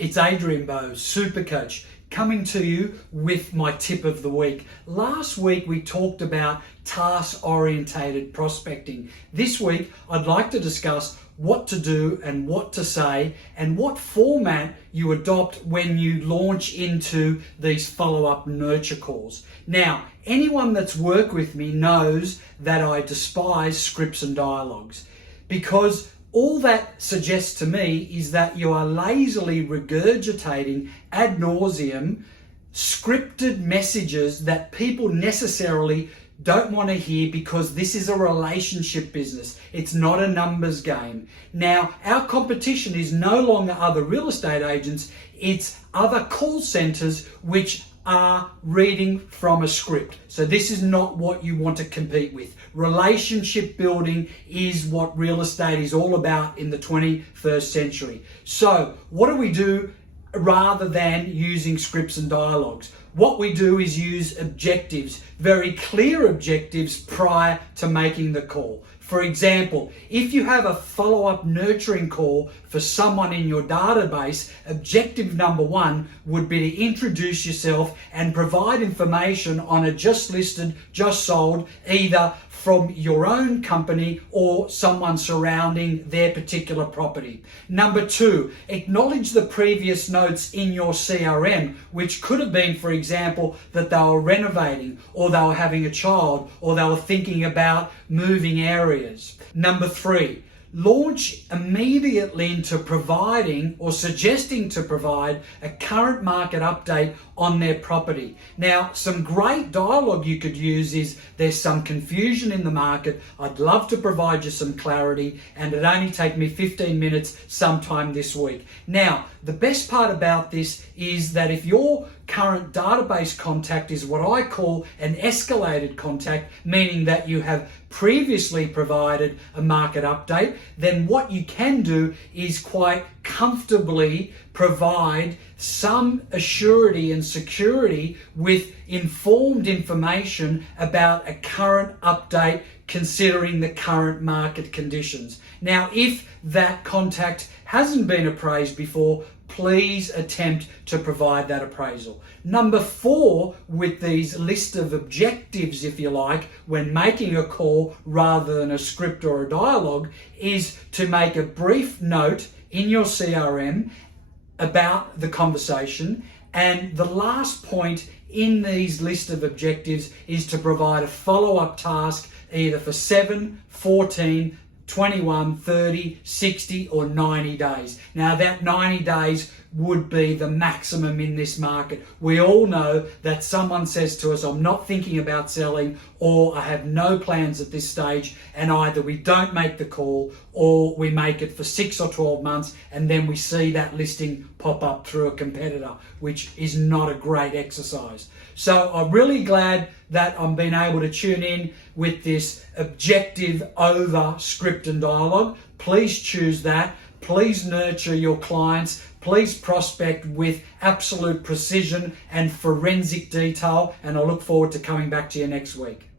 It's Adrian Super Coach, coming to you with my tip of the week. Last week we talked about task-orientated prospecting. This week I'd like to discuss what to do and what to say and what format you adopt when you launch into these follow-up nurture calls. Now, anyone that's worked with me knows that I despise scripts and dialogues, because all that suggests to me is that you are lazily regurgitating ad nauseum scripted messages that people necessarily don't want to hear, because this is a relationship business. It's not a numbers game. Now, our competition is no longer other real estate agents, it's other call centers which are reading from a script. So this is not what you want to compete with. Relationship building is what real estate is all about in the 21st century. So what do we do rather than using scripts and dialogues? What we do is use objectives, very clear objectives prior to making the call. For example, if you have a follow-up nurturing call for someone in your database, objective number one would be to introduce yourself and provide information on a just listed, just sold, either from your own company or someone surrounding their particular property. Number two, acknowledge the previous notes in your CRM, which could have been, for example, that they were renovating, or they were having a child, or they were thinking about moving areas. Number three, launch immediately into providing or suggesting to provide a current market update on their property. Now, some great dialogue you could use is, there's some confusion in the market, I'd love to provide you some clarity, and it only take me 15 minutes sometime this week. Now, the best part about this is that if your current database contact is what I call an escalated contact, meaning that you have previously provided a market update, then what you can do is quite comfortably provide some assurity and security with informed information about a current update considering the current market conditions. Now, if that contact hasn't been appraised before, please attempt to provide that appraisal. Number four, with these list of objectives, if you like, when making a call rather than a script or a dialogue, is to make a brief note in your CRM about the conversation. And the last point in these list of objectives is to provide a follow-up task either for 7, 14, 21, 30, 60 or 90 days. Now that 90 days would be the maximum in this market. We all know that someone says to us, I'm not thinking about selling, or I have no plans at this stage, and either we don't make the call or we make it for 6 or 12 months and then we see that listing pop up through a competitor, which is not a great exercise. So I'm really glad that I'm being able to tune in with this objective over script and dialogue. Please choose that. Please nurture your clients. Please prospect with absolute precision and forensic detail. And I look forward to coming back to you next week.